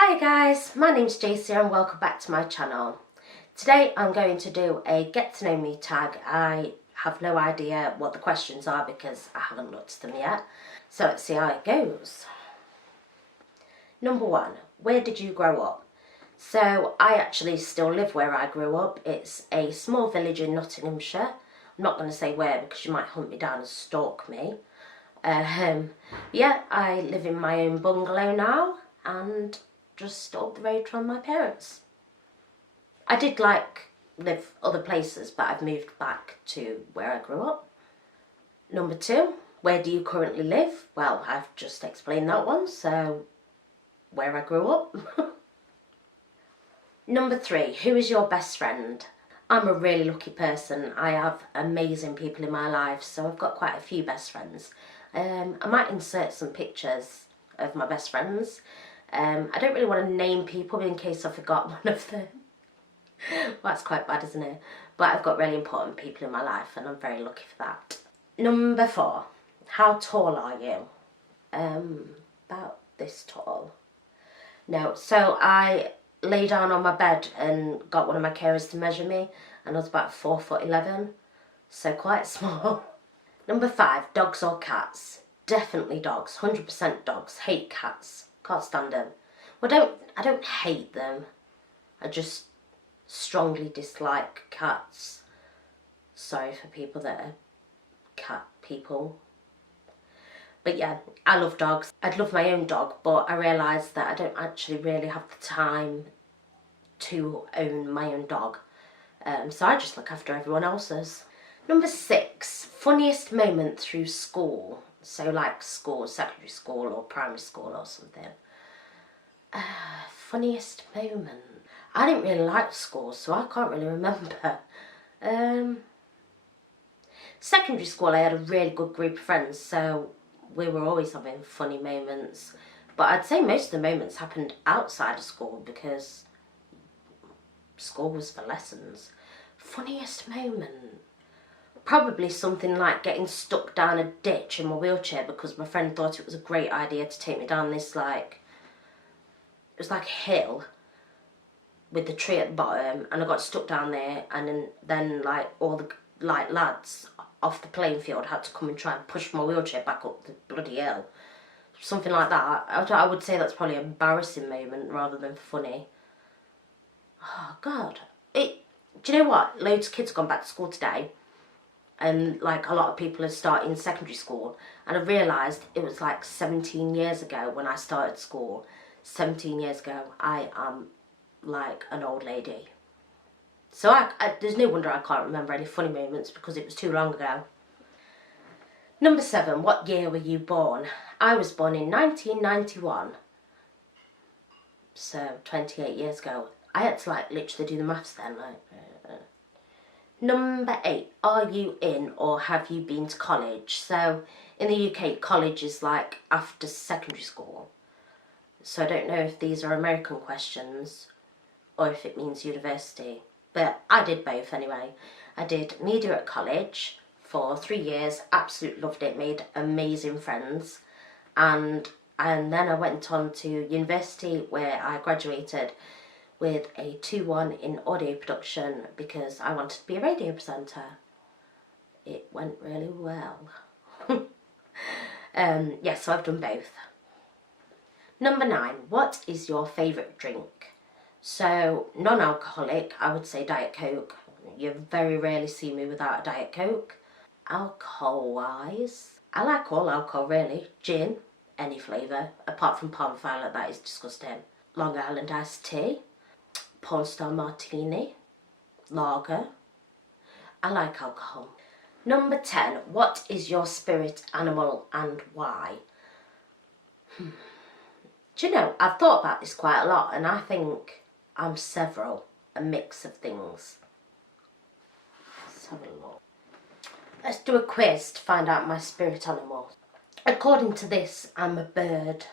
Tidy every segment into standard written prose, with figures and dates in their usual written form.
Hi guys, my name's JC and welcome back to my channel. Today I'm going to do a get to know me tag. I have no idea what the questions are because I haven't looked at them yet. So let's see how it goes. Number 1, where did you grow up? So I actually still live where I grew up. It's a small village in Nottinghamshire. I'm not going to say where because you might hunt me down and stalk me. Yeah, I live in my own bungalow now and just up the road from my parents. I did live other places, but I've moved back to where I grew up. Number 2, where do you currently live? Well, I've just explained that one, so where I grew up. Number 3, who is your best friend? I'm a really lucky person. I have amazing people in my life, so I've got quite a few best friends. I might insert some pictures of my best friends. I don't really want to name people in case I forgot one of them. Well, that's quite bad, isn't it? But I've got really important people in my life and I'm very lucky for that. Number 4, how tall are you? About this tall. No, so I lay down on my bed and got one of my carers to measure me and I was about 4'11", so quite small. Number 5, dogs or cats? Definitely dogs, 100% dogs. Hate cats. Can't stand them. Well, I don't hate them. I just strongly dislike cats. Sorry for people that are cat people. But yeah, I love dogs. I'd love my own dog, but I realised that I don't actually really have the time to own my own dog. So I just look after everyone else's. Number 6, funniest moment through school. So like school, secondary school or primary school or something. Funniest moment. I didn't really like school, so I can't really remember. Secondary school, I had a really good group of friends, so we were always having funny moments. But I'd say most of the moments happened outside of school because school was for lessons. Funniest moment. Probably something like getting stuck down a ditch in my wheelchair because my friend thought it was a great idea to take me down this it was like a hill with the tree at the bottom, and I got stuck down there, and then all the lads off the playing field had to come and try and push my wheelchair back up the bloody hill. Something like that. I would say that's probably an embarrassing moment rather than funny. Oh God. Do you know what? Loads of kids have gone back to school today. And a lot of people are starting secondary school, and I realised it was 17 years ago when I started school. 17 years ago, I am like an old lady. So there's no wonder I can't remember any funny moments because it was too long ago. Number 7, what year were you born? I was born in 1991. So 28 years ago. I had to literally do the maths then. Number 8, are you in or have you been to college? So in the UK, college is after secondary school. So I don't know if these are American questions or if it means university. But I did both anyway. I did media at college for 3 years, absolutely loved it, made amazing friends. And then I went on to university where I graduated with a 2-1 in audio production because I wanted to be a radio presenter. It went really well. Yes, so I've done both. Number 9, what is your favourite drink? So, non-alcoholic, I would say Diet Coke. You very rarely see me without a Diet Coke. Alcohol-wise, I like all alcohol really. Gin, any flavour, apart from Palm Violet, that is disgusting. Long Island iced tea. Porn Star Martini, lager. I like alcohol. Number 10, what is your spirit animal and why? Do you know, I've thought about this quite a lot and I think I'm several, a mix of things. Let's have a look. Let's do a quiz to find out my spirit animal. According to this, I'm a bird.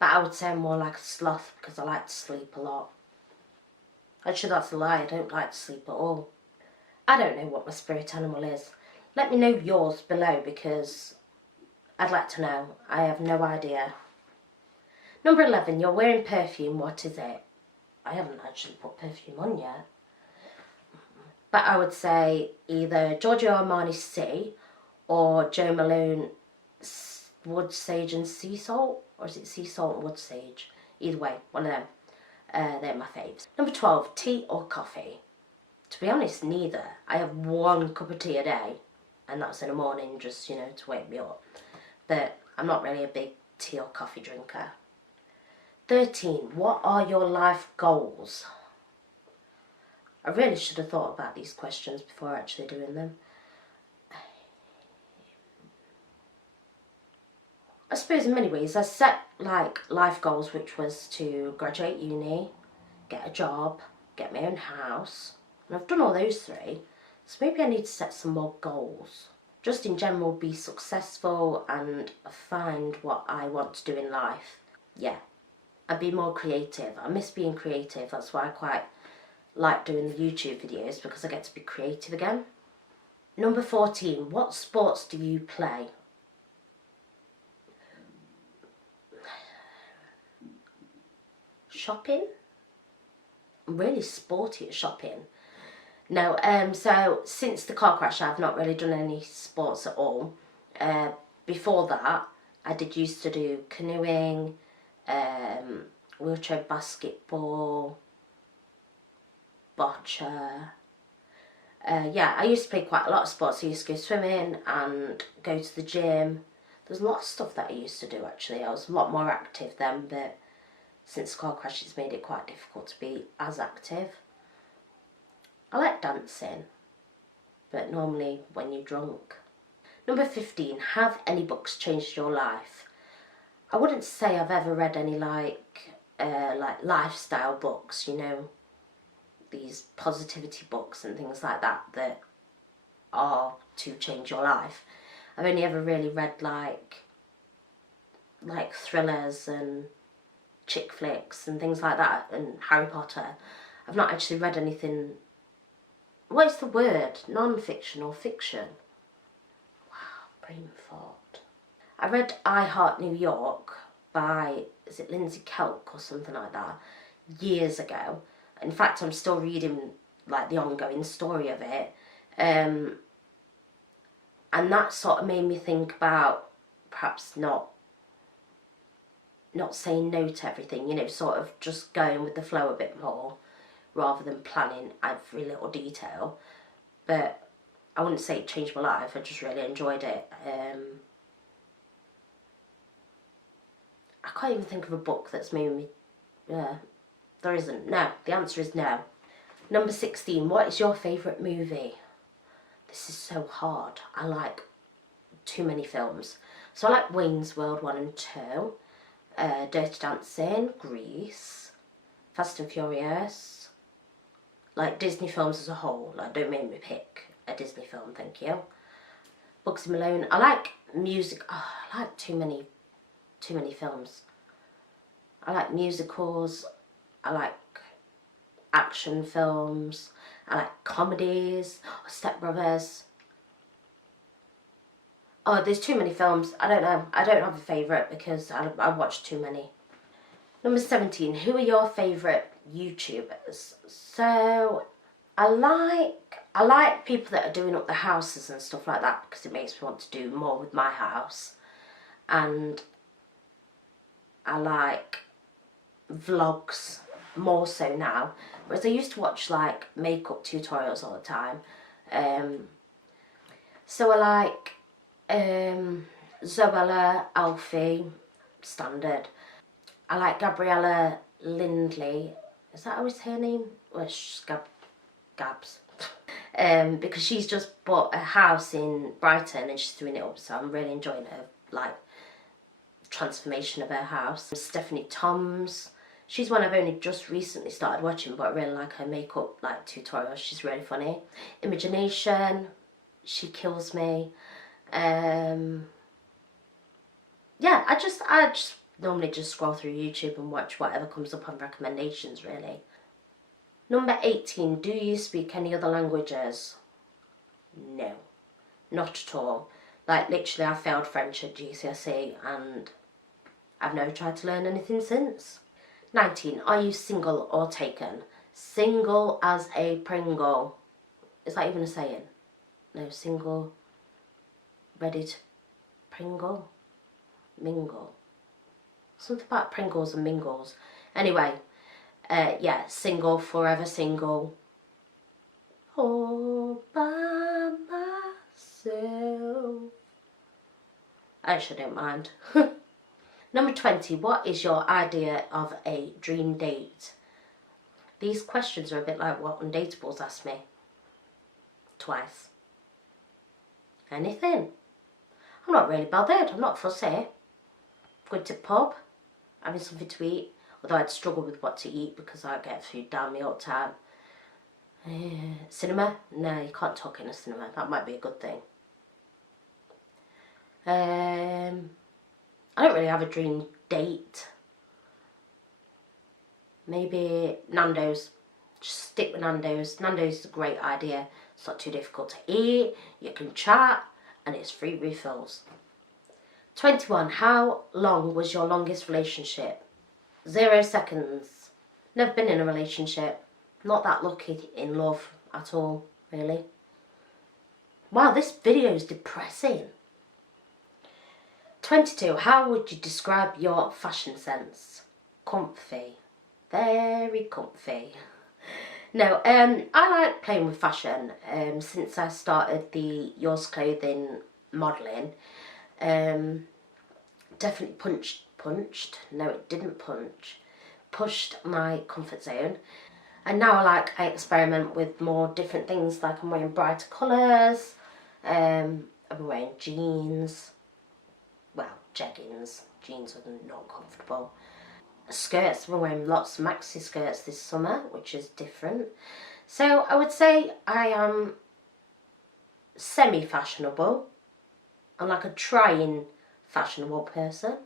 But I would say I'm more like a sloth because I like to sleep a lot. Actually, that's a lie. I don't like to sleep at all. I don't know what my spirit animal is. Let me know yours below because I'd like to know. I have no idea. Number 11, you're wearing perfume. What is it? I haven't actually put perfume on yet. But I would say either Giorgio Armani C or Jo Malone Wood Sage and Sea Salt. Or is it Sea Salt and Wood Sage? Either way, one of them. They're my faves. Number 12, tea or coffee? To be honest, neither. I have one cup of tea a day, and that's in the morning, just, you know, to wake me up. But I'm not really a big tea or coffee drinker. 13, what are your life goals? I really should have thought about these questions before actually doing them. I suppose in many ways I set like life goals, which was to graduate uni, get a job, get my own house, and I've done all those three, so maybe I need to set some more goals. Just in general, be successful and find what I want to do in life. Yeah, and be more creative. I miss being creative, that's why I quite like doing the YouTube videos, because I get to be creative again. Number 14, what sports do you play? Shopping? I'm really sporty at shopping. No, so since the car crash I've not really done any sports at all. Before that I used to do canoeing, wheelchair basketball, bocce. Yeah, I used to play quite a lot of sports. I used to go swimming and go to the gym. There's a lot of stuff that I used to do actually. I was a lot more active then, but since the car crash it's made it quite difficult to be as active. I like dancing, but normally when you're drunk. Number 15, have any books changed your life? I wouldn't say I've ever read any like lifestyle books, you know, these positivity books and things like that that are to change your life. I've only ever really read like thrillers and chick flicks and things like that, and Harry Potter. I've not actually read anything. What is the word? Non-fiction or fiction? Wow, brain fart. I read I Heart New York by, is it Lindsay Kelk or something like that, years ago. In fact, I'm still reading like the ongoing story of it. And that sort of made me think about perhaps not saying no to everything, you know, sort of just going with the flow a bit more, rather than planning every little detail. But I wouldn't say it changed my life, I just really enjoyed it. I can't even think of a book that's made me, there isn't, no, the answer is no. Number 16, what is your favourite movie? This is so hard, I like too many films. So I like Wayne's World 1 and 2, Dirty Dancing, Grease, Fast and Furious, like Disney films as a whole. Like, don't make me pick a Disney film, thank you. Bugsy Malone. I like music. Oh, I like too many films. I like musicals. I like action films. I like comedies. Step Brothers. Oh, there's too many films. I don't know. I don't have a favourite because I watch too many. Number 17. Who are your favourite YouTubers? So I like people that are doing up the houses and stuff like that, because it makes me want to do more with my house. And I like vlogs more so now, whereas I used to watch like makeup tutorials all the time. So I like Zoella, Alfie, standard. I like Gabriella Lindley. Is that always her name? Well, she's Gabs. Because she's just bought a house in Brighton and she's doing it up, so I'm really enjoying her like transformation of her house. Stephanie Toms. She's one I've only just recently started watching, but I really like her makeup like tutorials. She's really funny. Imagination. She kills me. Yeah, I just normally just scroll through YouTube and watch whatever comes up on recommendations, really. Number 18, do you speak any other languages? No, not at all. Like, literally, I failed French at GCSE and I've never tried to learn anything since. 19. Are you single or taken? Single as a Pringle. Is that even a saying? No, single, ready to Pringle? Mingle. Something about Pringles and Mingles. Anyway, yeah, single, forever single. All by myself. I actually don't mind. Number 20, what is your idea of a dream date? These questions are a bit like what Undateables asked me. Twice. Anything. I'm not really bothered, I'm not fussy. Going to the pub, having something to eat, although I'd struggle with what to eat because I get food down me all the time. Cinema? No, you can't talk in a cinema, that might be a good thing. I don't really have a dream date. Maybe Nando's. Just stick with Nando's. Nando's is a great idea. It's not too difficult to eat, you can chat, and it's free refills. 21. How long was your longest relationship? 0 seconds. Never been in a relationship. Not that lucky in love at all, really. Wow, this video is depressing. 22. How would you describe your fashion sense? Comfy. Very comfy. No, I like playing with fashion since I started the Yours Clothing modelling. Definitely punched. No, it didn't punch. Pushed my comfort zone. And now I experiment with more different things, like I'm wearing brighter colours. I've been wearing jeans. Well, jeggings. Jeans are not comfortable. Skirts, we're wearing lots of maxi skirts this summer, which is different. So I would say I am semi-fashionable. I'm like a trying fashionable person.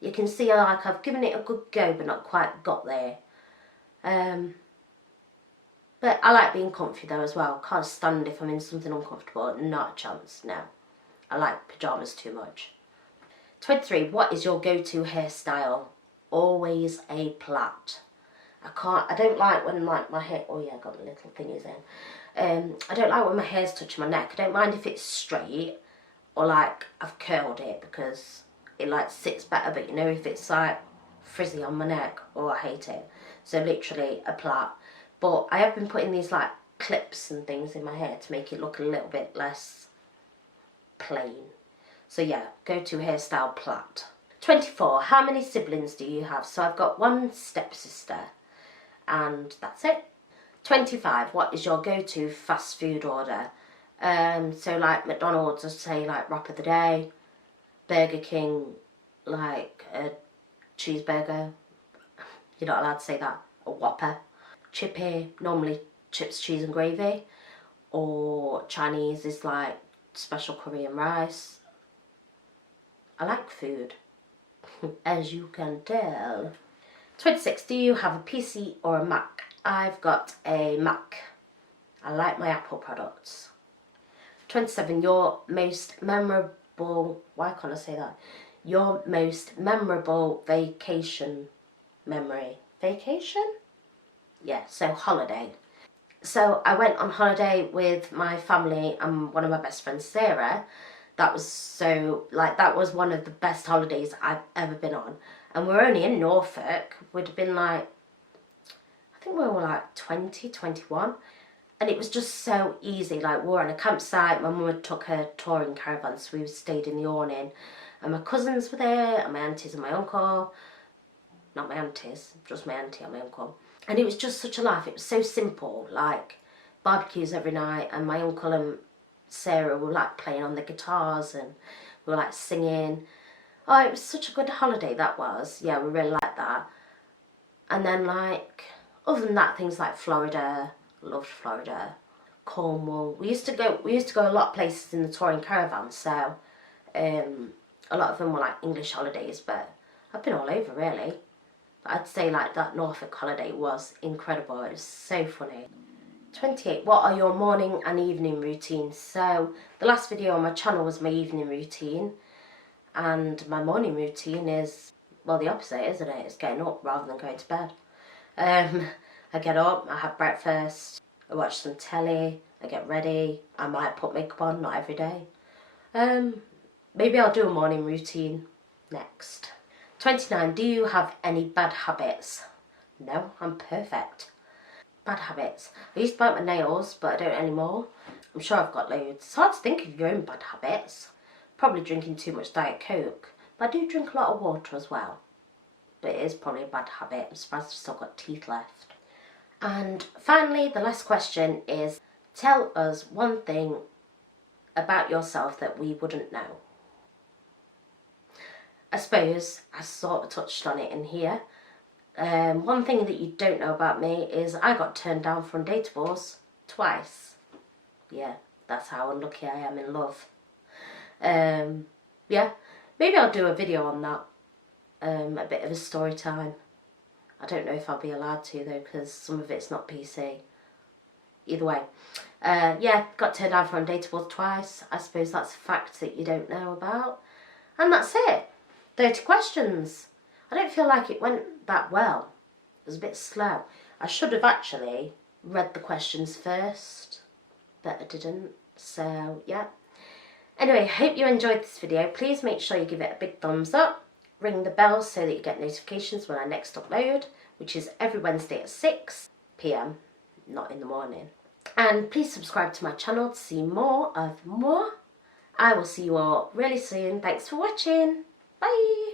You can see I've given it a good go but not quite got there. But I like being comfy though as well. Can't stand if I'm in something uncomfortable. Not a chance, no. I like pyjamas too much. 23. What is your go-to hairstyle? Always a plait. I don't like when my hair, oh yeah, I got the little thingies in. I don't like when my hair's touching my neck. I don't mind if it's straight or I've curled it because it sits better, but if it's frizzy on my neck, oh, I hate it. So literally a plait. But I have been putting these clips and things in my hair to make it look a little bit less plain. So yeah, go-to hairstyle plait. 24. How many siblings do you have? So I've got one stepsister and that's it. 25. What is your go-to fast food order? So McDonald's, I'd say wrap of the day. Burger King, a cheeseburger. You're not allowed to say that. A Whopper. Chippy, normally chips, cheese and gravy. Or Chinese is special curry and rice. I like food. As you can tell. 26. Do you have a PC or a Mac? I've got a Mac. I like my Apple products. 27. Your most memorable... Why can't I say that? Your most memorable vacation memory. Vacation? Yeah, so holiday. So I went on holiday with my family and one of my best friends, Sarah. That was that was one of the best holidays I've ever been on. And we're only in Norfolk. We'd have been I think we were 20, 21. And it was just so easy. We were on a campsite. My mum had took her touring caravan, so we stayed in the awning. And my cousins were there, and my aunties and my uncle. Not my aunties, just my auntie and my uncle. And it was just such a laugh. It was so simple, barbecues every night, and my uncle and Sarah were playing on the guitars and we were singing. Oh, it was such a good holiday that was. Yeah, we really liked that. And then other than that, things like Florida, loved Florida, Cornwall. We used to go a lot of places in the touring caravan, so a lot of them were English holidays, but I've been all over really. But I'd say that Norfolk holiday was incredible. It was so funny. 28. What are your morning and evening routines? So the last video on my channel was my evening routine, and my morning routine is well, the opposite, isn't it? It's getting up rather than going to bed. I get up, I have breakfast, I watch some telly, I get ready, I might put makeup on, not every day. Maybe I'll do a morning routine next. 29. Do you have any bad habits? No, I'm perfect. Bad habits. I used to bite my nails, but I don't anymore. I'm sure I've got loads. It's hard to think of your own bad habits. Probably drinking too much Diet Coke. But I do drink a lot of water as well. But it is probably a bad habit. I'm surprised I've still got teeth left. And finally, the last question is, tell us one thing about yourself that we wouldn't know. I suppose I sort of touched on it in here. One thing that you don't know about me is I got turned down for Undateables twice. Yeah, that's how unlucky I am in love. Yeah, maybe I'll do a video on that. A bit of a story time. I don't know if I'll be allowed to though, because some of it's not PC. Either way. Yeah, got turned down for Undateables twice. I suppose that's a fact that you don't know about. And that's it. 30 questions. I don't feel like it went that well. It was a bit slow. I should have actually read the questions first, but I didn't. So, yeah. Anyway, hope you enjoyed this video. Please make sure you give it a big thumbs up. Ring the bell so that you get notifications when I next upload, which is every Wednesday at 6 p.m, not in the morning. And please subscribe to my channel to see more of more. I will see you all really soon. Thanks for watching. Bye.